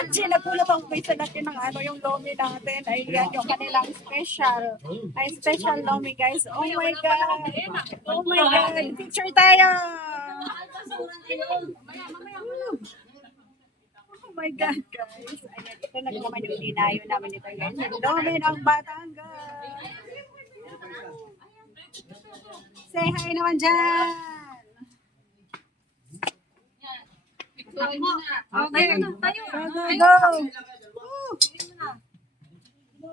Kasi nagulat ako guys sa laki ng ano yung lomi natin. Ayan yung kanilang special. Ay, special lomi guys. Oh my God. Oh my God. Picture tayo. Oh my God guys. Ayan, ito na naman yung dinayo namin ito guys. Yung lomi ng Batangas. Say hi naman dyan. Okay. Go, go, go.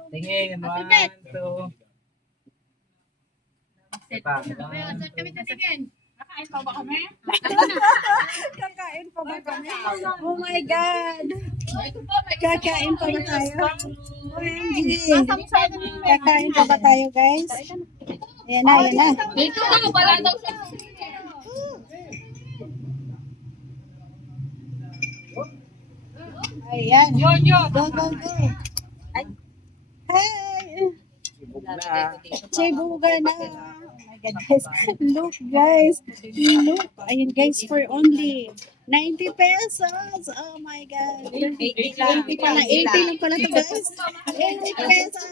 Tingin, 1, 2. Kakain pa ba kami? Kakain pa ba kami? Oh my God. Kakain pa ba tayo? OMG. Kakain pa ba tayo guys? Ayan na, ayan na. Dito na, wala daw siya. Ayan. Go, go, go. Ay. Hey. Chibuga na. Oh my God, guys. Look, guys. Look. Ayun, guys, for only 90 pesos. Oh my God. 80 pala. 80 lang pala to, guys. 80 pesos.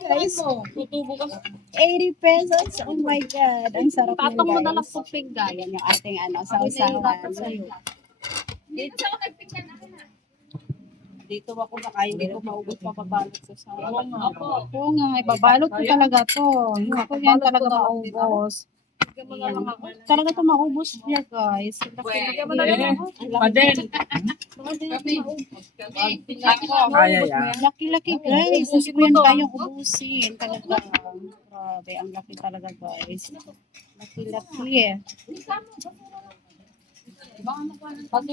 Guys, 80 pesos. Oh my God. Ang sarap nun, Patong mo na lang guys. po pinggan. Ayan yung ating sausawan. Dito ako nagpinggan na. Dito ako nakain, hindi ko maubos papabalot sa sawa. Oo nga, ibabalot ko talaga to. Hindi ko yan talaga maubos. Ayan. Talaga to maubos niya guys. Padel. Kaya yan. Laki-laki guys. Gusto ko yan kayong ubusin. Talaga. Grabe, ang laki talaga guys. Laki-laki.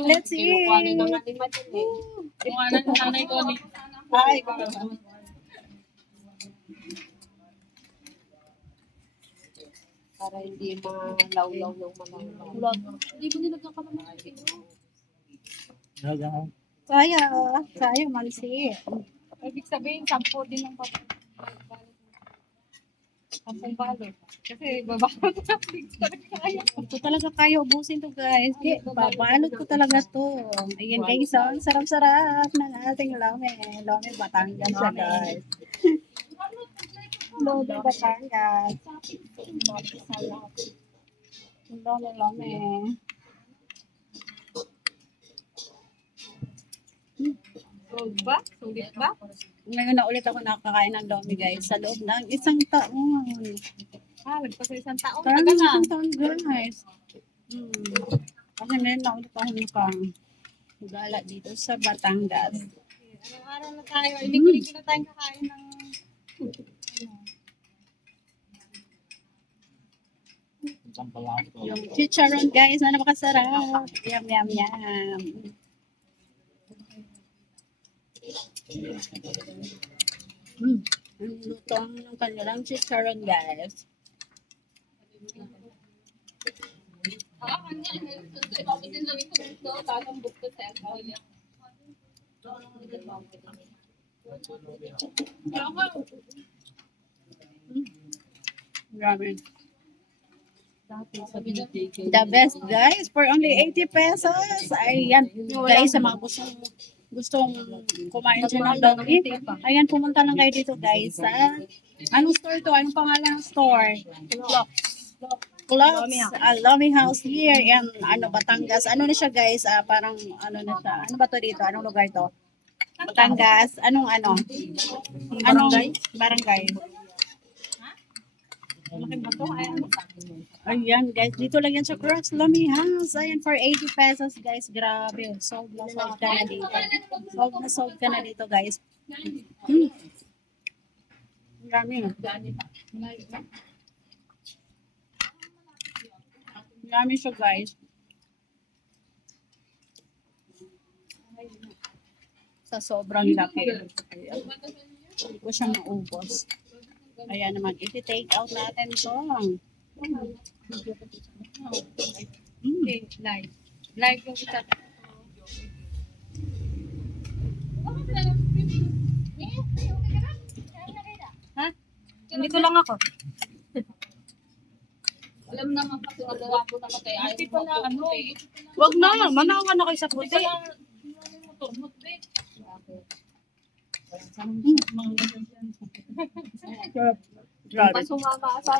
Let's eat. Kung ano ng nanay ko ni. Ay, para hindi malaw-law ng malaw-law. Hindi mo nilagyan ka naman. Saya, mansi. Ibig sabihin, 10 din ang sampung balot. Kasi babalot ko sa kaya. Ito talaga kaya ubusin to guys. Babalot ko talaga to. Ayan guys, ang sarap-sarap ng ating lome. Lome Batangas siya guys. Lome Batangas. Lome. Sold ba? Sulit ba? Ngayon na ulit ako nakakain ng lome guys. Sa loob ng isang taon. Nagpa sa isang taon. Parang Taga na. isang taon guys. Kasi ngayon na ulit ako nakagala dito sa Batangas. Anong araw na tayo? Hindi na tayong kakain ng... Yung chicharon guys, ano makasarap. Yum, yum, yum. Ang lutong ng kanilang chicharon guys. Grabe. The best guys for only 80 pesos. Ayan guys sa mga gustong kumain siya ng doggy. Ayan, pumunta lang kayo dito guys sa anong store to? Anong pangalan ng store? Clocks. Lomi House here in Batangas. Ano na siya guys? Parang ano na siya. Ano ba to dito? Anong lugar to? Batangas. Anong barangay? Ayan guys, dito lang yan sa Cross Lomi House. Ayan for 80 pesos guys. Grabe. Sold na sold ka na dito. Sold ka na dito guys. Dami. Dami siya guys. Sa sobrang laki. Hindi ko siya maubos. Ayan naman, iti-take out natin ito. Live. Live yung isa. Ha? Nandito lang ako. Alam Itim naman kasi lalabo naman tayo. Hindi pala ano. Wag na, manawa na kayo sa puti. Pasumama sa